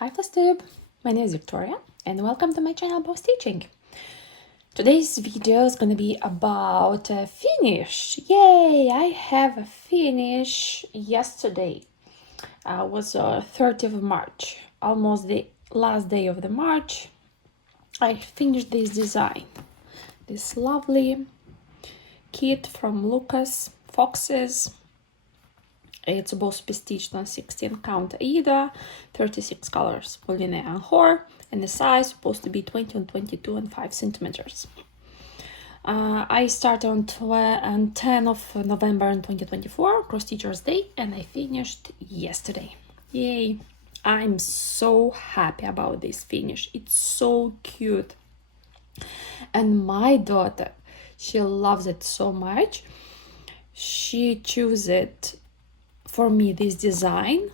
Hi Flosstube, my name is Victoria and welcome to my channel about stitching. Today's video is going to be about a finish. Yay! I have a finish yesterday. Was 30th of March, almost the last day of the March. I finished this design. This lovely kit from luca-s foxes. It's supposed to be stitched on 16 count Aida, 36 colors, Pauline and Hor, and the size supposed to be 20 on 22 and 5 centimeters. I started on 10 of November in 2024, Cross Teachers Day, and I finished yesterday. Yay! I'm so happy about this finish. It's so cute. And my daughter, she loves it so much. She chose it for me, this design,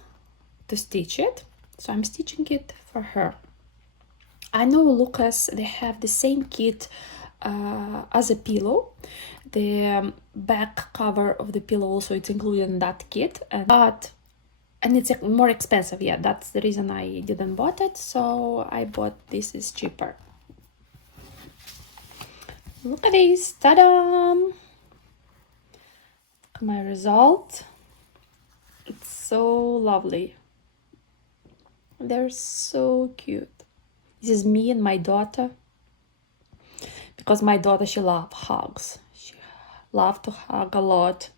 to stitch it, so I'm stitching it for her. I know luca-s, they have the same kit as a pillow. The back cover of the pillow also it's included in that kit, and it's more expensive. Yeah, that's the reason I didn't bought it, so I bought this. Is cheaper. Look at this, ta-da! My result. It's so lovely. They're so cute. This is me and my daughter. Because my daughter, she loves hugs. She loves to hug a lot.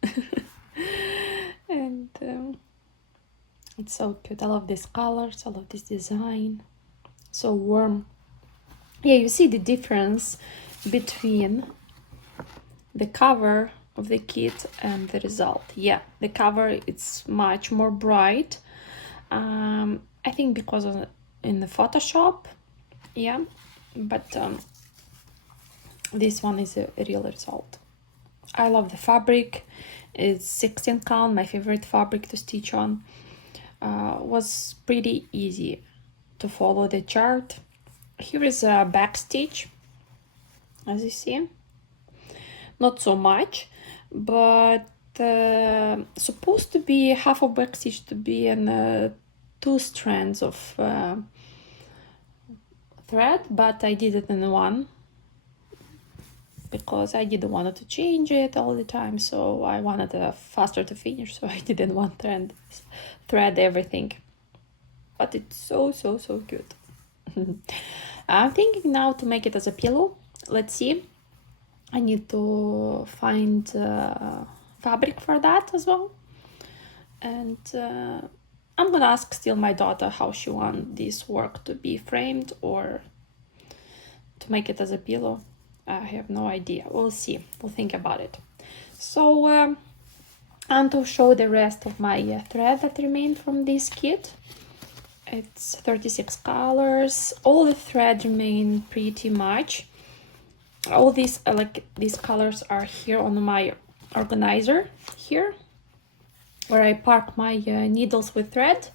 And it's so cute. I love these colors. I love this design. So warm. Yeah, you see the difference between the cover of the kit and the result. Yeah, the cover it's much more bright. I think because of in the Photoshop. Yeah, but this one is a real result. I love the fabric. It's 16 count, my favorite fabric to stitch on. Was pretty easy to follow the chart. Here is a back stitch, as you see. Not so much, but supposed to be half of back stitch to be in 2 strands of thread, but I did it in one because I didn't want to change it all the time, so I wanted faster to finish, so I did in one thread everything. But it's so cute. I'm thinking now to make it as a pillow. Let's see. I need to find fabric for that as well, and I'm gonna ask still my daughter how she wants this work to be framed or to make it as a pillow. I have no idea. We'll see. We'll think about it. So and to show the rest of my thread that remained from this kit. It's 36 colors. All the thread remain pretty much. All these like these colors are here on my organizer here, where I park my needles with thread.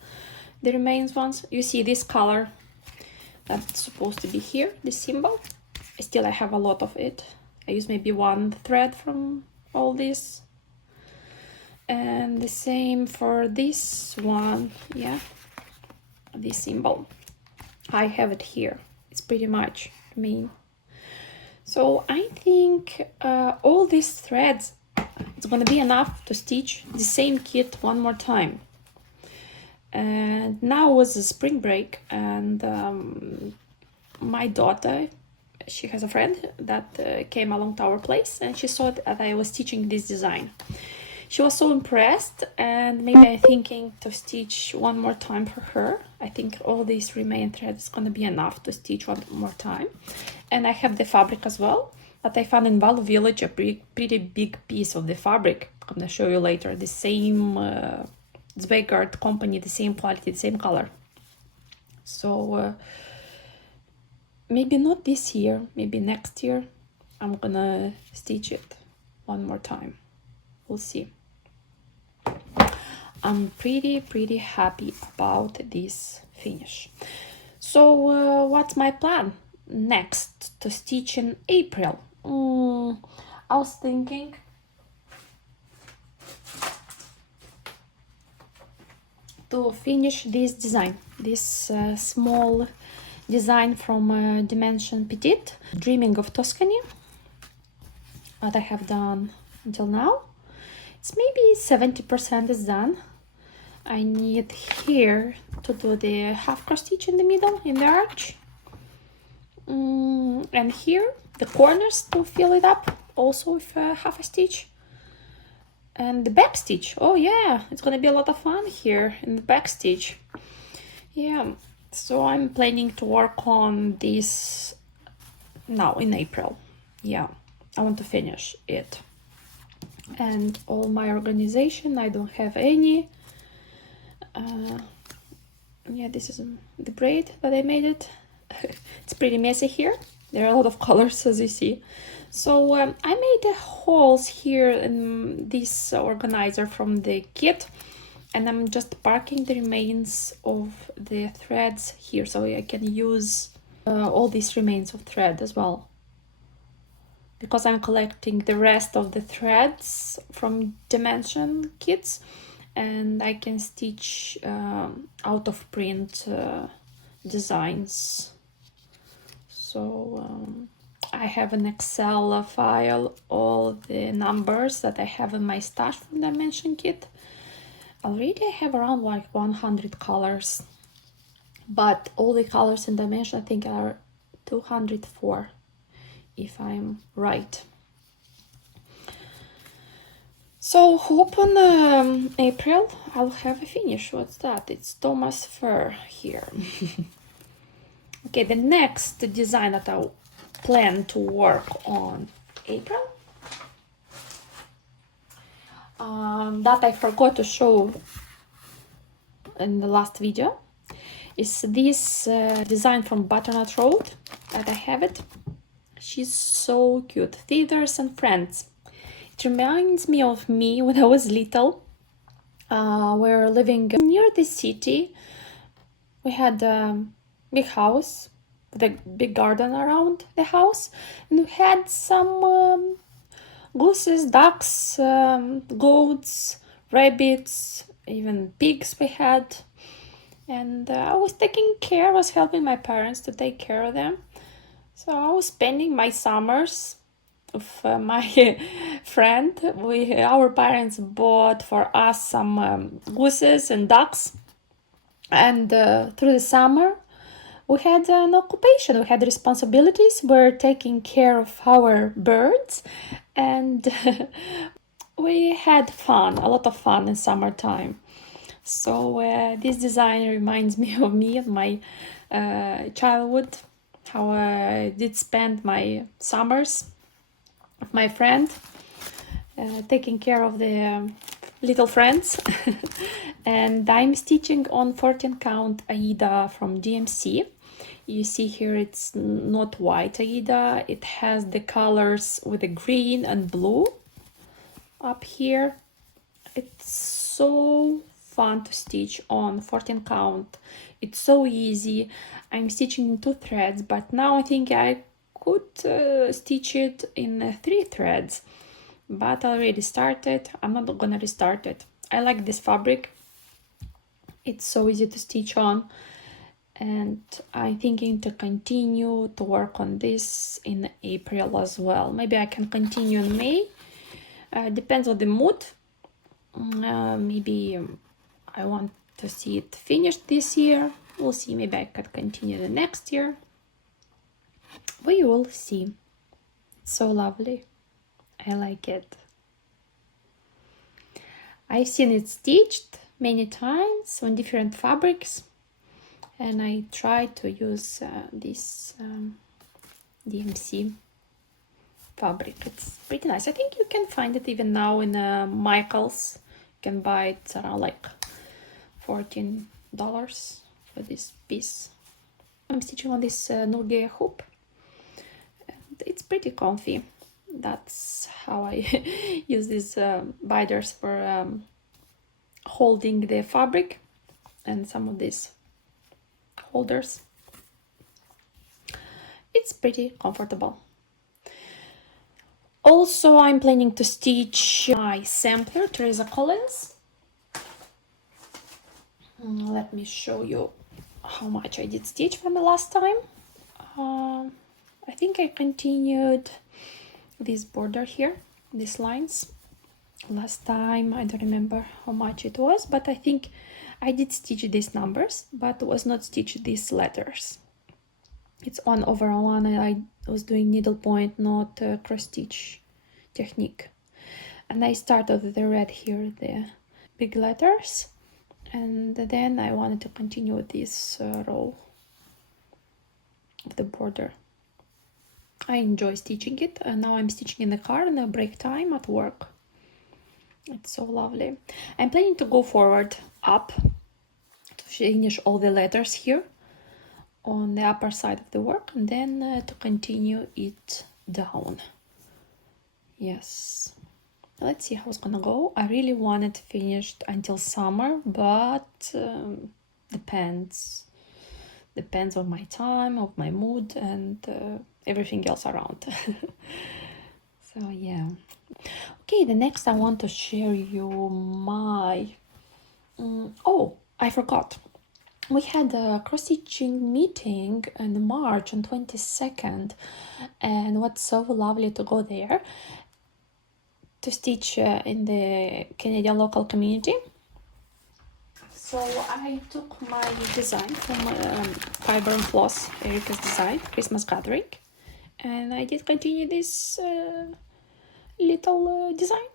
The remains ones, you see this color that's supposed to be here, this symbol. Still I have a lot of it. I use maybe one thread from all this, and the same for this one. Yeah, this symbol I have it here. It's pretty much me. So I think all these threads, it's gonna be enough to stitch the same kit one more time. And now was the spring break, and my daughter, she has a friend that came along to our place, and she saw that I was teaching this design. She was so impressed, and maybe I'm thinking to stitch one more time for her. I think all these remaining threads is gonna be enough to stitch one more time. And I have the fabric as well, that I found in Value Village, a pretty big piece of the fabric. I'm gonna show you later. The same Zweigart company, the same quality, the same color. So maybe not this year, maybe next year I'm gonna stitch it one more time. We'll see. I'm pretty happy about this finish. So what's my plan next to stitch in April? I was thinking to finish this design, this small design from Dimension Petite, Dreaming of Tuscany, what I have done until now. It's maybe 70% is done. I need here to do the half cross stitch in the middle, in the arch. And here, the corners to fill it up, also with half a stitch. And the back stitch, oh yeah, it's gonna be a lot of fun here in the back stitch. Yeah, so I'm planning to work on this now in April. Yeah, I want to finish it. And all my organization, I don't have any. Yeah, this is the braid that I made it. It's pretty messy here. There are a lot of colors, as you see. So I made the holes here in this organizer from the kit, and I'm just parking the remains of the threads here, so I can use all these remains of thread as well, because I'm collecting the rest of the threads from Dimension kits, and I can stitch out of print designs. So I have an Excel file, all the numbers that I have in my stash from Dimension kit. Already I have around like 100 colors, but all the colors in Dimension I think are 204, if I'm right. So hope on April I'll have a finish. What's that? It's Thomas Fur here. Okay, the next design that I plan to work on April, that I forgot to show in the last video, is this design from Butternut Road that I have it. She's so cute. Theaters and Friends. It reminds me of me when I was little. We're living near the city. We had a big house with a big garden around the house, and we had some gooses, ducks, goats, rabbits, even pigs we had. And I was helping my parents to take care of them. So I was spending my summers with my friend. Our parents bought for us some gooses and ducks. And through the summer, we had an occupation, we had responsibilities, we're taking care of our birds, and we had fun, a lot of fun in summertime. So this design reminds me of my childhood, how I did spend my summers with my friend, taking care of the little friends. And I'm stitching on 14 count Aida from DMC. You see here it's not white Aida, it has the colors with the green and blue up here. It's so fun to stitch on 14 count. It's so easy. I'm stitching in 2 threads, but now I think I could stitch it in 3 threads, but I already started. I'm not gonna restart it. I like this fabric. It's so easy to stitch on, and I'm thinking to continue to work on this in April as well. Maybe I can continue in May. Depends on the mood. Maybe I want to see it finished this year. We'll see. Maybe I could continue the next year. We will see. It's so lovely. I like it. I've seen it stitched many times on different fabrics, and I try to use this DMC fabric. It's pretty nice. I think you can find it even now in Michael's. You can buy it around like $14 for this piece. I'm stitching on this Nurge hoop, and it's pretty comfy. That's how I use these binders for holding the fabric, and some of these holders. It's pretty comfortable. Also, I'm planning to stitch my sampler, Teresa Collins. Let me show you how much I did stitch from the last time. I think I continued this border here, these lines. Last time I don't remember how much it was, but I think I did stitch these numbers, but was not stitch these letters. It's on overall one, and I was doing needlepoint, not cross stitch technique. And I started with the red here, the big letters, and then I wanted to continue with this row of the border. I enjoy stitching it, and now I'm stitching in the car in the break time at work. It's so lovely. I'm planning to go forward up to finish all the letters here on the upper side of the work, and then to continue it down. Yes, let's see how it's gonna go. I really want it finished until summer, but depends on my time, of my mood, and everything else around. So yeah. Okay, the next I want to share you my oh, I forgot. We had a cross-stitching meeting in March on 22nd, and what's so lovely to go there to stitch in the Canadian local community. So I took my design from Fiber and Floss, Erica's design, Christmas gathering, and I did continue this little design.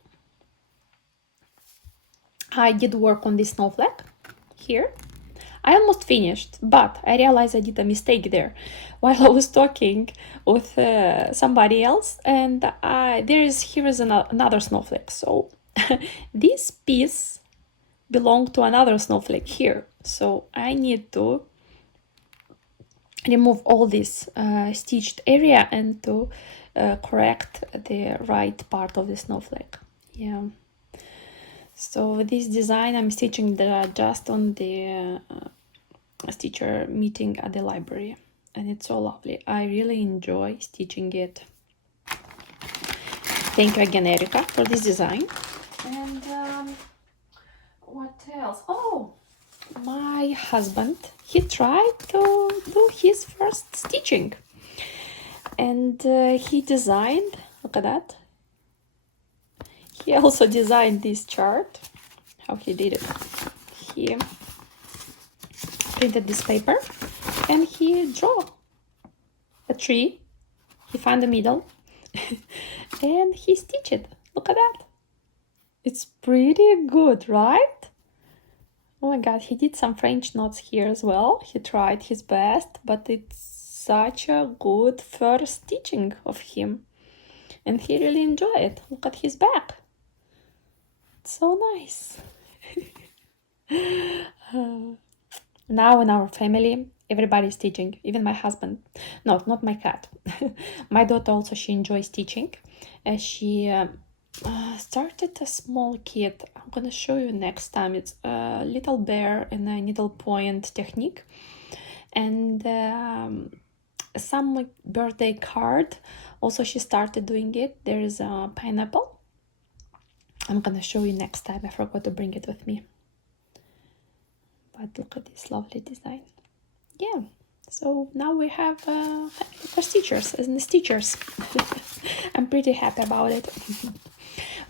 I did work on this snowflake here. I almost finished, but I realized I did a mistake there while I was talking with somebody else, and here is another snowflake. So this piece belonged to another snowflake here, so I need to remove all this stitched area and to correct the right part of the snowflake. Yeah. So this design I'm stitching just on the stitcher meeting at the library, and it's so lovely. I really enjoy stitching it. Thank you again, Erica, for this design. And what else? Oh, my husband, he tried to do his first stitching, and he designed, look at that, he also designed this chart. How he did it, he printed this paper and he drew a tree, he found the middle and he stitched it. Look at that, it's pretty good, right? Oh my god, he did some French knots here as well. He tried his best, but it's such a good first stitching of him, and he really enjoyed it. Look at his back, it's so nice. Now in our family, everybody's teaching, even my husband. No, not my cat. My daughter also, she enjoys teaching. She started a small kit. I'm gonna show you next time. It's a little bear and a needlepoint technique, and some birthday card. Also, she started doing it. There is a pineapple. I'm gonna show you next time. I forgot to bring it with me. But look at this lovely design. Yeah, so now we have stitchers and the stitchers. I'm pretty happy about it.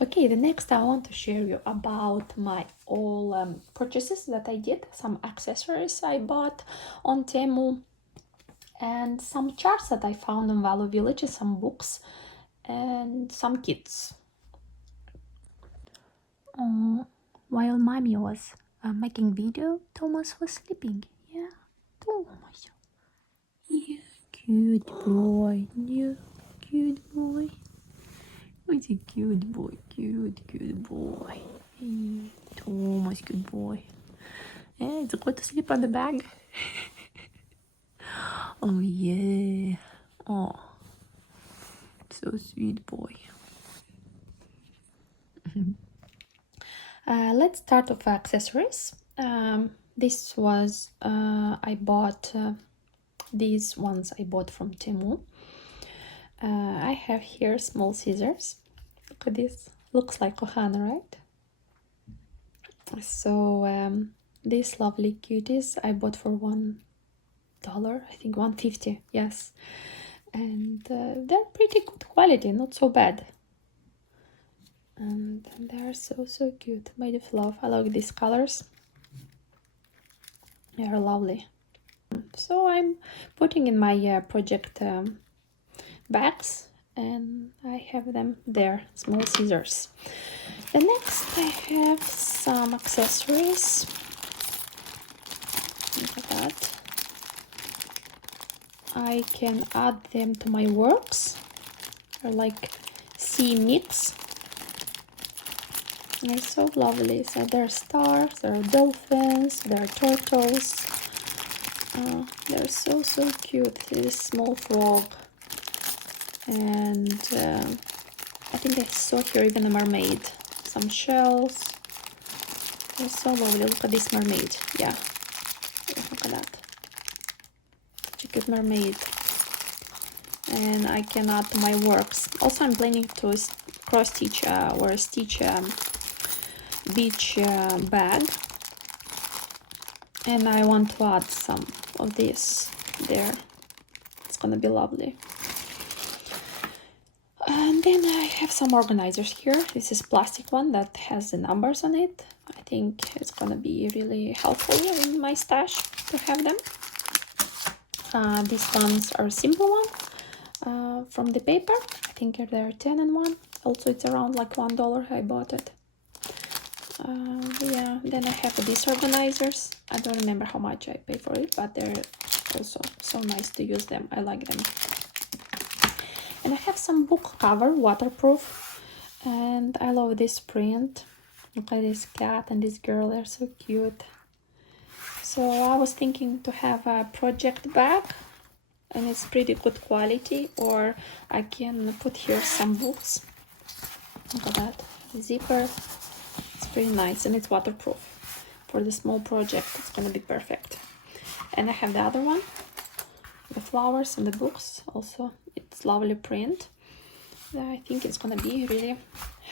Okay, the next I want to share you about my all purchases that I did. Some accessories I bought on Temu, and some charts that I found on Value Village, some books, and some kits. While mommy was making video, Thomas was sleeping. Yeah, Thomas. Yeah, cute boy. Yeah, cute boy. What's a cute boy? Cute boy. Yeah, Thomas, good boy. Yeah, it's good to sleep on the bag. Oh yeah. Oh, so sweet boy. Let's start with accessories. This was I bought these ones I bought from Temu. I have here small scissors. Look at this. Looks like Ohana, right? So these lovely cuties I bought for $1, I think 1.50, yes, and they're pretty good quality, not so bad, and they're so cute, made with love. I like these colors, they are lovely. So I'm putting in my project bags, and I have them there, small scissors. The next I have some accessories. Look at that. I can add them to my works. They're like sea mix. They're so lovely. So there are stars, there are dolphins, there are turtles. They're so cute. This small frog, and I think I saw here even a mermaid. Some shells. They're so lovely. Look at this mermaid. Yeah, look at that. Such a cute mermaid. And I can add to my works. Also, I'm planning to cross stitch or stitch beach bag, and I want to add some of this there. It's gonna be lovely. And then I have some organizers here. This is plastic one that has the numbers on it. I think it's gonna be really helpful in my stash to have them. These ones are simple one from the paper. I think there are 10 in one. Also, it's around like $1 I bought it. Yeah, then I have these organizers. I don't remember how much I paid for it, but they're also so nice to use them. I like them. And I have some book cover, waterproof, and I love this print. Look at this cat and this girl, they're so cute. So I was thinking to have a project bag, and it's pretty good quality, or I can put here some books. Look at that zipper. It's pretty nice, and it's waterproof. For the small project, it's gonna be perfect. And I have the other one, the flowers and the books. Also, it's lovely print. I think it's gonna be really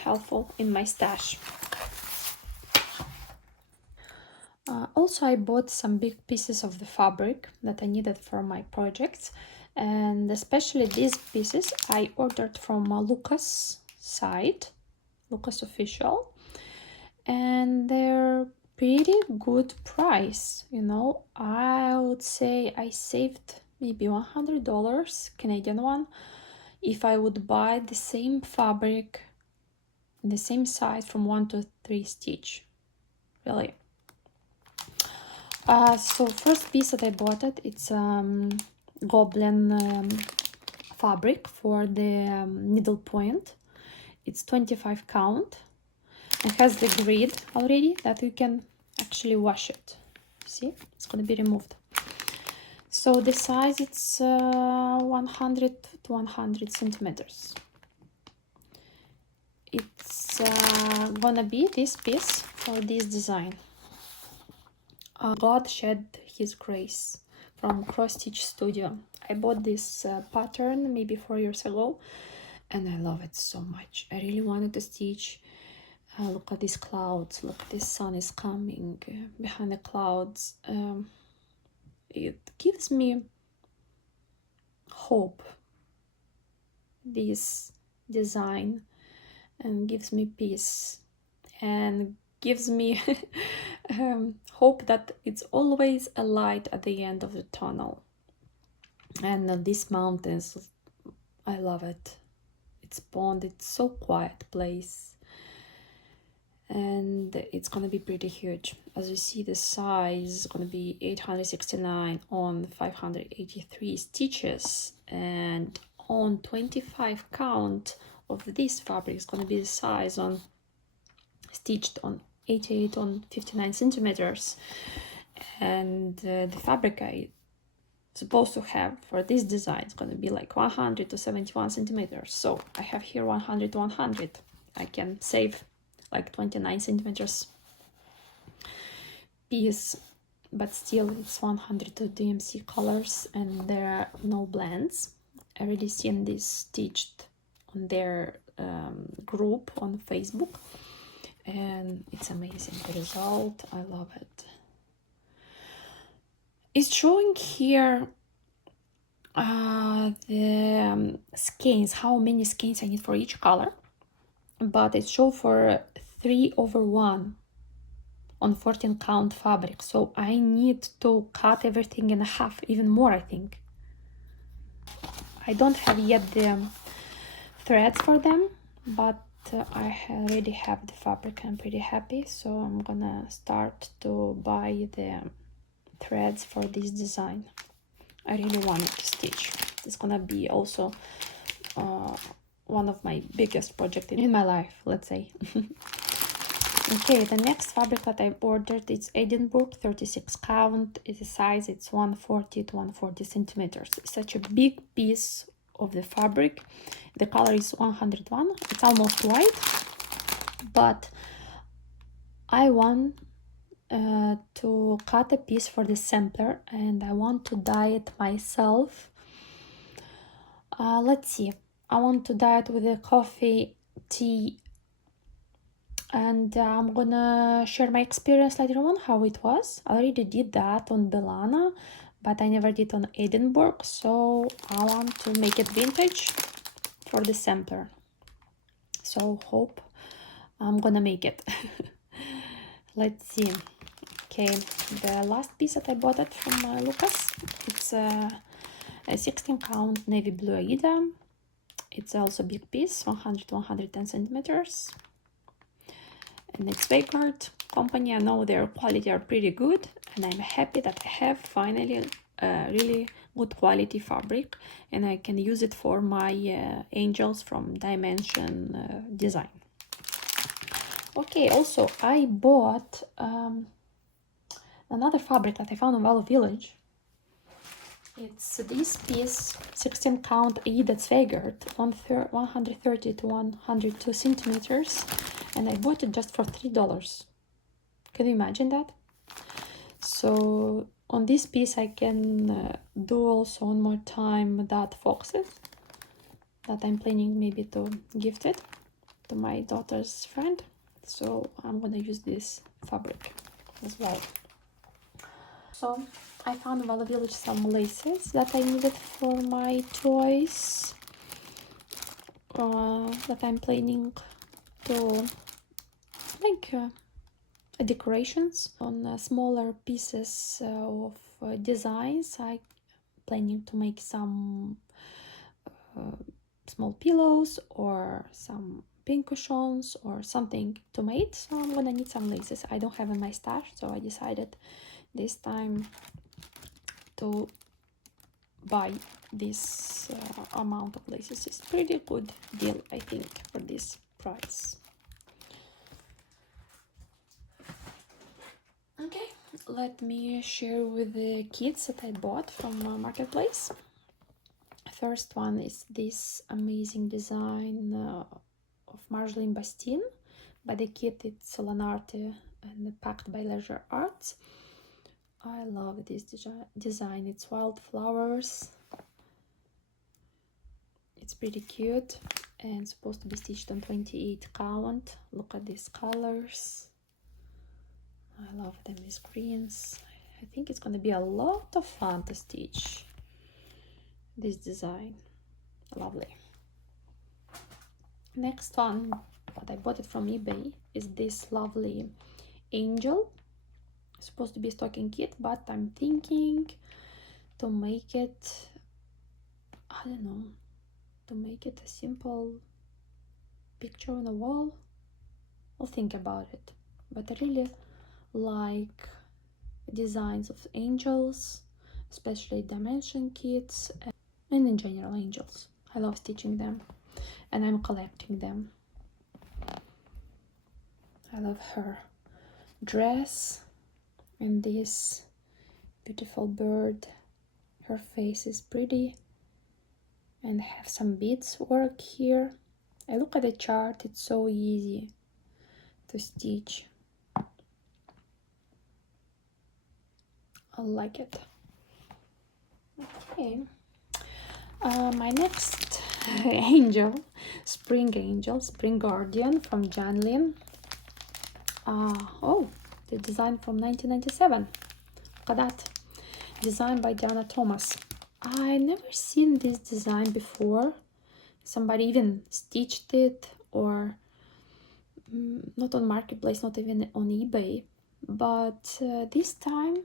helpful in my stash. Also, I bought some big pieces of the fabric that I needed for my projects, and especially these pieces I ordered from luca-s site, luca-s official, and they're pretty good price. You know, I would say I saved maybe $100 Canadian one if I would buy the same fabric, the same size from 1 to 3 stitch, really. So first piece that I bought it's goblin fabric for the needlepoint. It's 25 count. It has the grid already that you can actually wash it. See, it's going to be removed. So the size it's 100 to 100 centimeters. It's gonna be this piece for this design. God Shed His Grace from Cross Stitch Studio. I bought this pattern maybe 4 years ago, and I love it so much. I really wanted to stitch. Look at these clouds. Look, this sun is coming behind the clouds. It gives me hope, this design, and gives me peace, and gives me hope that it's always a light at the end of the tunnel. And these mountains, I love it. It's pond, it's so quiet place, and it's gonna be pretty huge. As you see, the size is gonna be 869 on 583 stitches, and on 25 count of this fabric is gonna be the size on stitched on 88 on 59 centimeters. And the fabric I supposed to have for this design is going to be like 100 to 71 centimeters. So I have here 100 to 100. I can save like 29 centimeters piece, but still it's 100 DMC colors, and there are no blends. I already seen this stitched on their group on Facebook, and it's amazing. The result, I love it. It's showing here the skeins, how many skeins I need for each color, but it shows for 3/1 on 14 count fabric, so I need to cut everything in half, even more I think. I don't have yet the threads for them, but I already have the fabric. I'm pretty happy, so I'm gonna start to buy the threads for this design. I really wanted to stitch. It's gonna be also one of my biggest projects in my life, let's say. Okay, the next fabric that I ordered is Edinburgh 36 count. It's a size, it's 140 to 140 centimeters. It's such a big piece of the fabric. The color is 101. It's almost white, but I want to cut a piece for the sampler, and I want to dye it myself. Let's see. I want to dye it with a coffee tea, and I'm gonna share my experience later on how it was. I already did that on Belana, but I never did on Edinburgh, so I want to make it vintage for the sampler. So hope I'm gonna make it. Let's see. Okay, the last piece that I bought it from luca-s, it's a 16 count navy blue Aida. It's also a big piece, 100 to 110 centimeters. And it's Vanguard company. I know their quality are pretty good, and I'm happy that I have finally really good quality fabric, and I can use it for my angels from Dimension design. Okay, also I bought another fabric that I found in Value Village. It's this piece, 16 count Aida Zweigert, 130 to 102 centimeters, and I bought it just for $3. Can you imagine that? So on this piece I can do also one more time that foxes that I'm planning maybe to gift it to my daughter's friend. So I'm gonna use this fabric as well. So I found in Value Village some laces that I needed for my toys that I'm planning to make decorations on smaller pieces of designs. I planning to make some small pillows or some pink cushions or something to make. So I'm gonna need some laces. I don't have in my stash, so I decided this time to buy this amount of laces. It's pretty good deal, I think, for this price. Okay, let me share with the kids that I bought from Marketplace. First one is this amazing design of Marjolaine Bastien. By the kit, it's Lanarte and packed by Leisure Arts. I love this design. It's wildflowers. It's pretty cute and supposed to be stitched on 28 count. Look at these colors. I love them, these greens. I think it's gonna be a lot of fun to stitch this design. Lovely. Next one, but I bought it from eBay, is this lovely angel. Supposed to be a stocking kit, but I'm thinking to make it, I don't know, to make it a simple picture on the wall. I'll think about it, but I really like designs of angels, especially dimension kits, and in general angels. I love stitching them, and I'm collecting them. I love her dress and this beautiful bird. Her face is pretty and have some beads work here. I look at the chart, it's so easy to stitch. I like it. Okay, my next angel, Spring Guardian from Janlin. Oh, the design from 1997. Look at that. Designed by Diana Thomas. I never seen this design before. Somebody even stitched it, or not on Marketplace, not even on eBay. But this time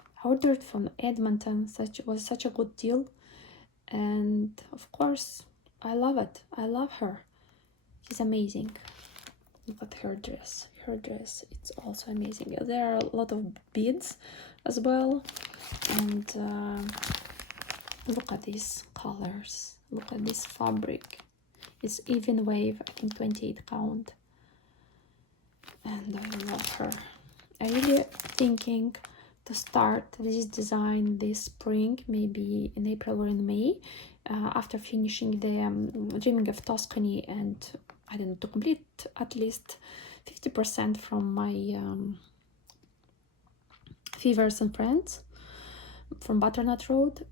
I ordered from Edmonton. Was such a good deal, and of course I love it. I love her. She's amazing. Look at her dress. Her dress, it's also amazing. There are a lot of beads as well, and look at these colors. Look at this fabric. It's even wave, I think 28 count, and I love her. I really thinking to start this design this spring, maybe in April or in May, after finishing the Dreaming of Tuscany, and I don't know, to complete at least 50% from my Fevers and Friends from Butternut Road.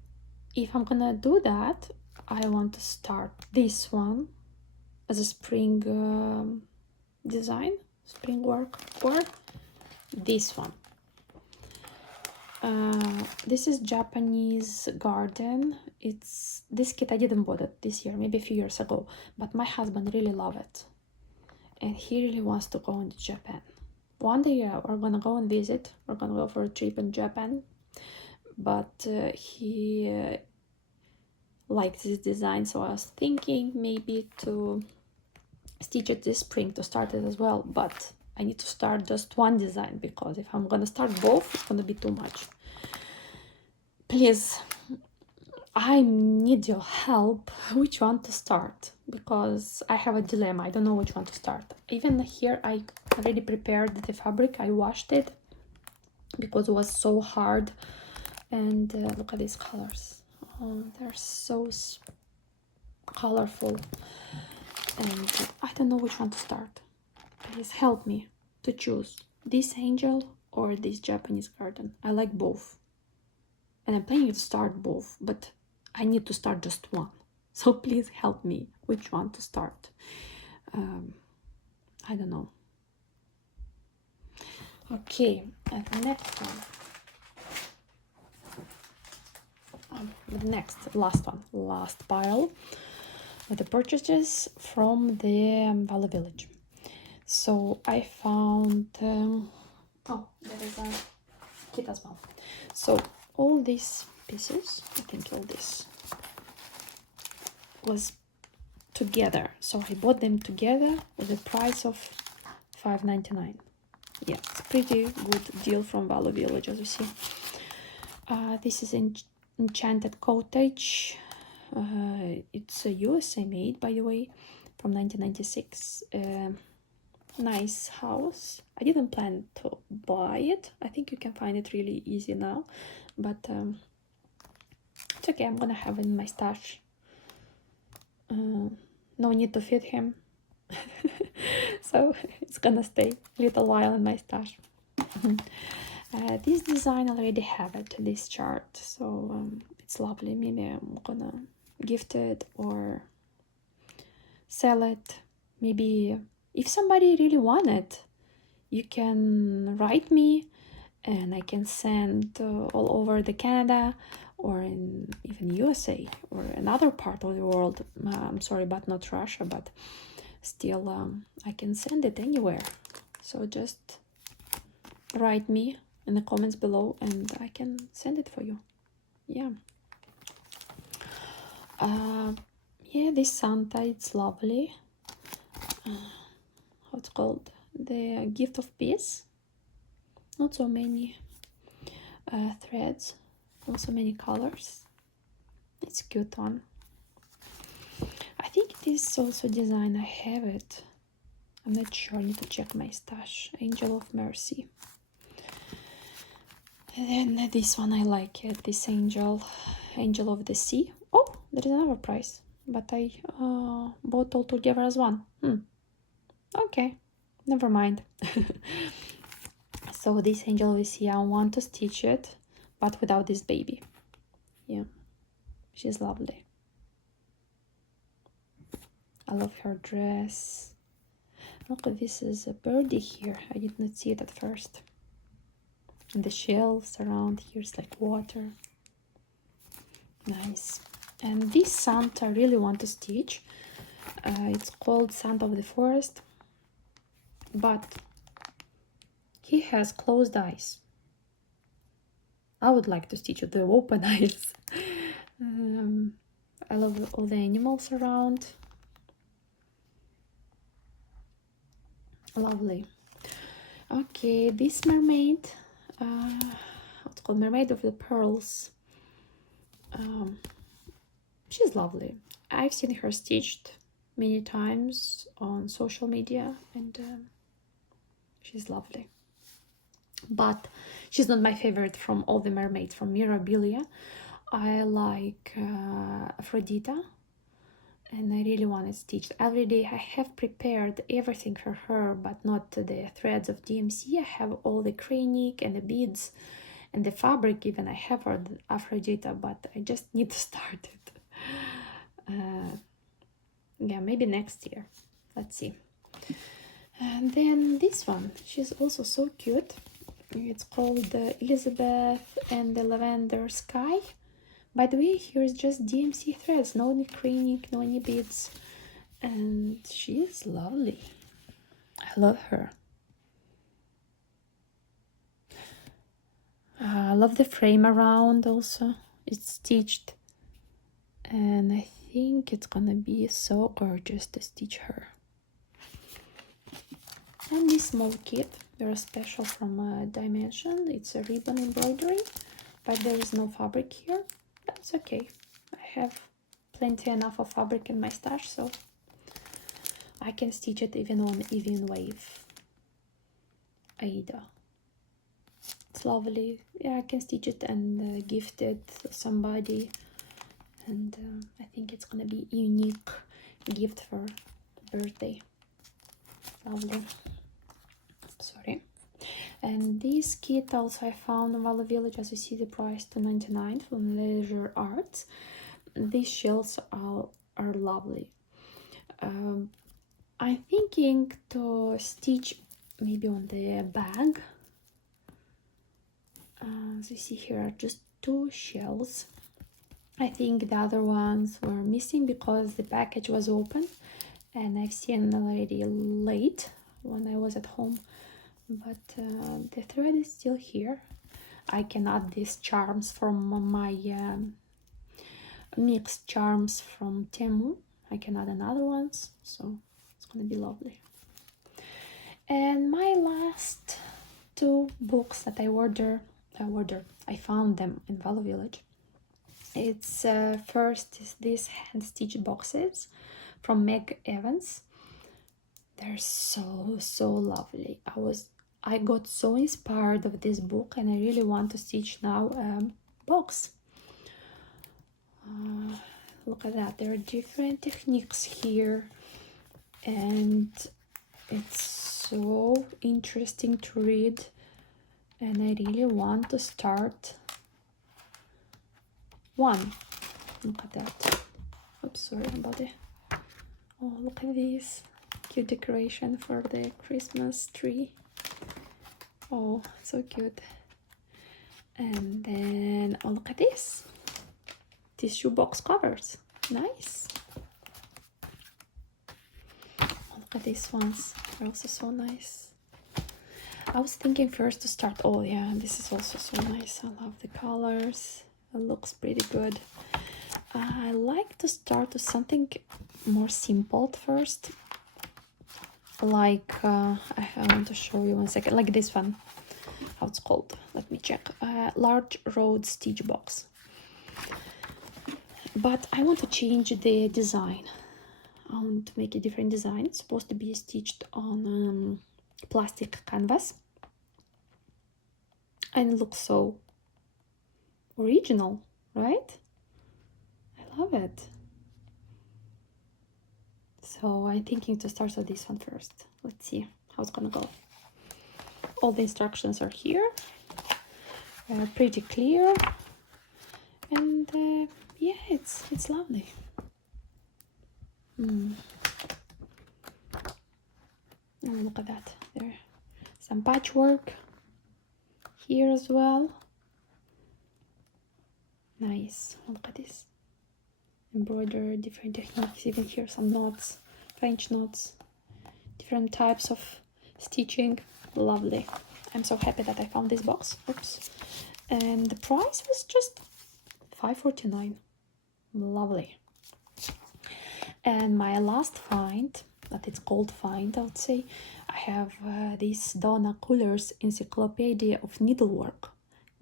If I'm gonna do that, I want to start this one as a spring design, spring work, or this one. This is Japanese garden. It's this kit I didn't bought it this year, maybe a few years ago, but my husband really love it, and he really wants to go into Japan. One day we're gonna go and visit. We're gonna go for a trip in Japan, but he likes this design, so I was thinking maybe to stitch it this spring to start it as well, but I need to start just one design, because if I'm gonna start both, it's gonna be too much. Please, I need your help which one to start, because I have a dilemma. I don't know which one to start. Even here I already prepared the fabric. I washed it because it was so hard, and look at these colors. Oh, they're so colorful, and I don't know which one to start. Please help me to choose this angel or this Japanese garden. I like both, and I'm planning to start both, but I need to start just one. So please help me which one to start. I don't know. Okay, and the next one. The next, last pile with the purchases from the Value Village. So I found oh, there is a kit as well. So all these pieces, I think all this was together, so I bought them together with a price of $5.99. Yeah, it's a pretty good deal from Value Village, as you see. This is Enchanted Cottage. It's a USA made, by the way, from 1996. Nice house. I didn't plan to buy it. I think you can find it really easy now, but it's okay. I'm gonna have it in my stash. No need to feed him. So it's gonna stay a little while in my stash. This design already have it, this chart, so it's lovely. Maybe I'm gonna gift it or sell it. Maybe if somebody really want it, you can write me and I can send all over the Canada, or in even USA or another part of the world. I'm sorry, but not Russia, but still I can send it anywhere. So just write me in the comments below and I can send it for you. Yeah. Yeah, this Santa, it's lovely. How it's called? The Gift of Peace. Not so many threads, not so many colors. It's a cute one. I think it is also design. I have it. I'm not sure. I need to check my stash. Angel of Mercy. And then this one, I like it. This Angel of the Sea. Oh, there is another price, but I bought all together as one. Okay, never mind. So this Angel of the Sea, I want to stitch it, but without this baby. Yeah, she's lovely. I love her dress. Look, this is a birdie here. I did not see it at first. And the shelves around here is like water. Nice. And this Santa I really want to stitch. It's called Santa of the Forest, but he has closed eyes. I would like to stitch with the open eyes. I love all the animals around. Lovely. Okay, this mermaid, what's called Mermaid of the Pearls. She's lovely. I've seen her stitched many times on social media, and she's lovely. But she's not my favorite from all the mermaids from Mirabilia. I like Aphrodita, and I really want it stitched. Already I have prepared everything for her, but not the threads of DMC. I have all the cranic and the beads and the fabric even. I have for Aphrodita, but I just need to start it. Yeah, maybe next year. Let's see. And then this one, she's also so cute. It's called Elizabeth and the Lavender Sky. By the way, here's just DMC threads, no any cranic, no any beads. And she is lovely. I love her. I love the frame around also. It's stitched. And I think it's gonna be so gorgeous to stitch her. And this small kit, very special from Dimension. It's a ribbon embroidery, but there is no fabric here. That's okay. I have plenty enough of fabric in my stash, so I can stitch it even on even wave. Aida. It's lovely. Yeah, I can stitch it and gift it to somebody. And I think it's gonna be a unique gift for birthday. Lovely. Sorry. And this kit also I found in Valor Village, as you see the price $2.99 from Leisure Arts. These shells are lovely. I'm thinking to stitch maybe on the bag. As you see here are just 2 shells. I think the other ones were missing because the package was open and I've seen already late when I was at home, but the thread is still here. I can add these charms from my mixed charms from Temu. I can add another ones, so it's gonna be lovely. And my last 2 books that I found them in Valor Village. It's first is these hand stitched boxes from Meg Evans. They're so lovely. I got so inspired of this book, and I really want to stitch now box. Look at that. There are different techniques here, and it's so interesting to read, and I really want to start one. Look at that. Oops, sorry about it. Oh, look at this cute decoration for the Christmas tree. Oh, so cute. And then, oh, look at this. Tissue box covers. Nice. Oh, look at these ones. They're also so nice. I was thinking first to start, oh yeah, this is also so nice. I love the colors. It looks pretty good. I like to start with something more simple at first. Like, I want to show you 1 second, like this one. How it's called? Let me check. Large Road Stitch Box. But I want to change the design. I want to make a different design. It's supposed to be stitched on plastic canvas. And it looks so original, right? I love it. So I'm thinking to start with this one first. Let's see how it's gonna go. All the instructions are here. Pretty clear. And yeah, it's lovely. Oh, look at that. There, some patchwork. here as well. Nice. Look at this. Embroidery, different techniques. Even here some knots, French knots, different types of stitching. Lovely. I'm so happy that I found this box. Oops. And the price was just $5.49. Lovely. And my last find, that it's called find, I would say, I have this Donna Culler's Encyclopedia of Needlework,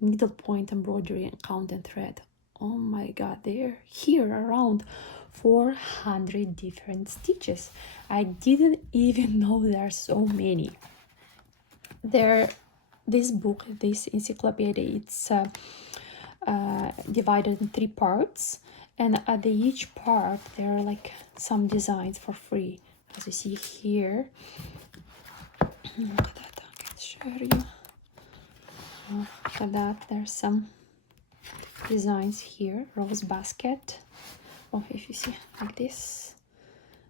Needlepoint embroidery and count and thread. Oh my god, they're here around 400 different stitches. I didn't even know there are so many. This book, this encyclopedia, it's divided in 3 parts, and at each part there are like some designs for free, as you see here. Look at that, I can show you. Look at that, there's some designs here. Rose basket, oh, if you see, like this.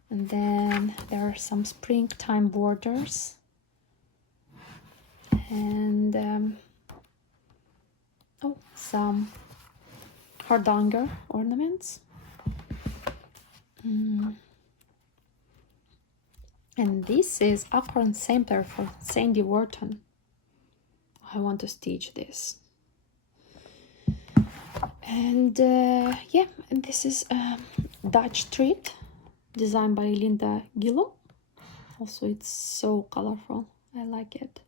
And then there are some springtime borders, and some hardanger ornaments. And this is acorn sampler for Sandy Wharton. I want to stitch this. And yeah, and this is Dutch Thrift, designed by Linda Gillo. Also, it's so colorful. I like it.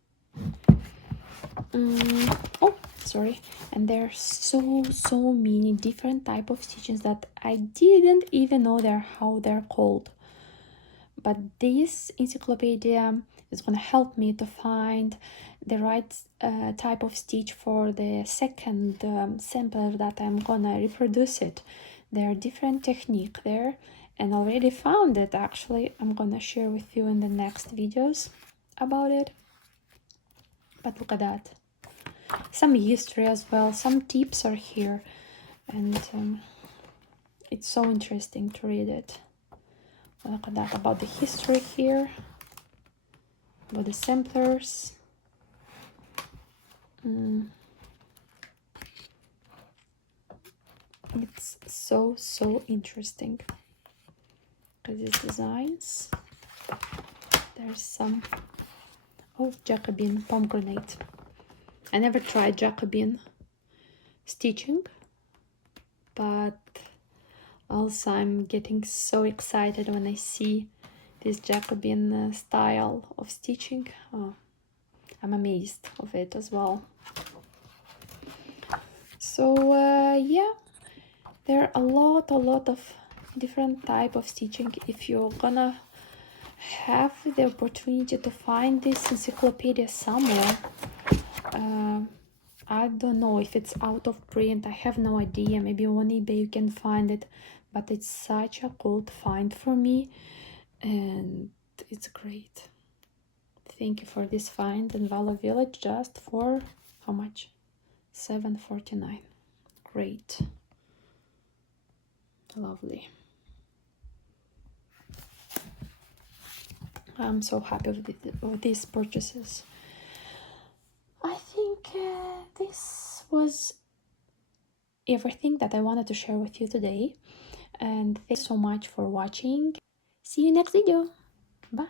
Oh, sorry. And there are so many different type of stitches that I didn't even know how they're called. But this encyclopedia is going to help me to find the right type of stitch for the second sampler that I'm gonna reproduce it. There are different technique there, and already found it. Actually, I'm gonna share with you in the next videos about it. But look at that. Some history as well, some tips are here, and it's so interesting to read it. Look at that, about the history here, about the samplers. It's so interesting. Look at these designs. There's some, oh, Jacobin pomegranate. I never tried Jacobin stitching, but also I'm getting so excited when I see this Jacobin style of stitching. Oh, I'm amazed of it as well. So yeah, there are a lot of different type of stitching. If you're gonna have the opportunity to find this encyclopedia somewhere, I don't know if it's out of print, I have no idea. Maybe on eBay you can find it, but it's such a good find for me, and it's great. Thank you for this find in Valor Village, just for how much? $7.49. Great. Lovely. I'm so happy with these purchases. I think this was everything that I wanted to share with you today, and thanks so much for watching. See you next video. Bye.